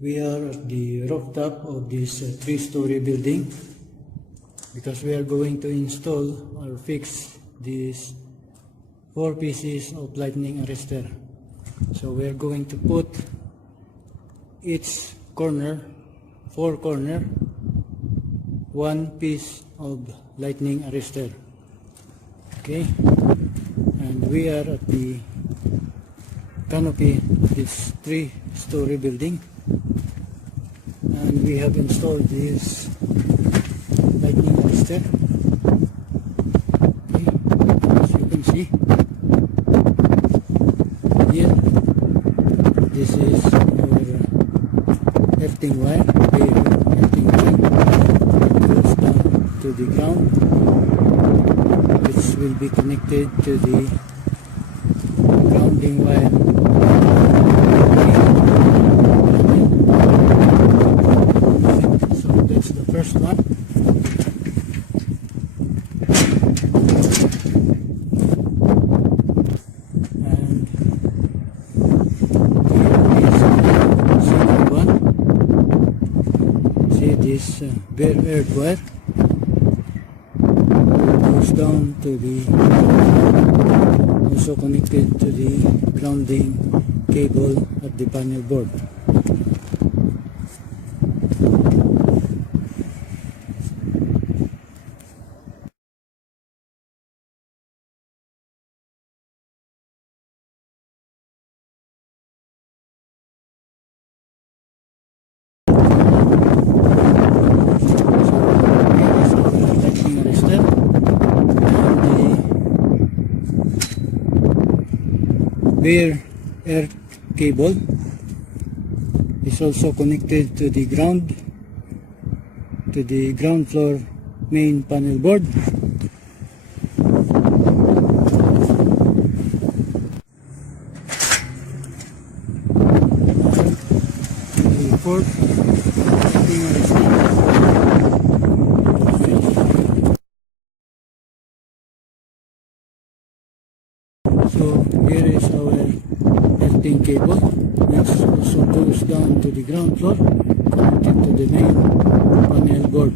We are at the rooftop of this three-story building because we are going to install or fix these 4 pieces of lightning arrestor. So we are going to put each corner, 4 corner, 1 piece of lightning arrestor. Okay, and we are at the canopy of this 3-story building. And we have installed this lightning arrestor. Okay, as you can see here, this is our earthing wire, bare earthing wire that goes down to the ground, which will be connected to the grounding wire. First one, and here is the second one. See this bare earth wire goes down to the, also connected to the grounding cable at the panel board. Bare earth cable is also connected to the ground floor main panel board. The fourth lightning arrestor. So here is our earthing cable, which also goes down to the ground floor, connected to the main panel board.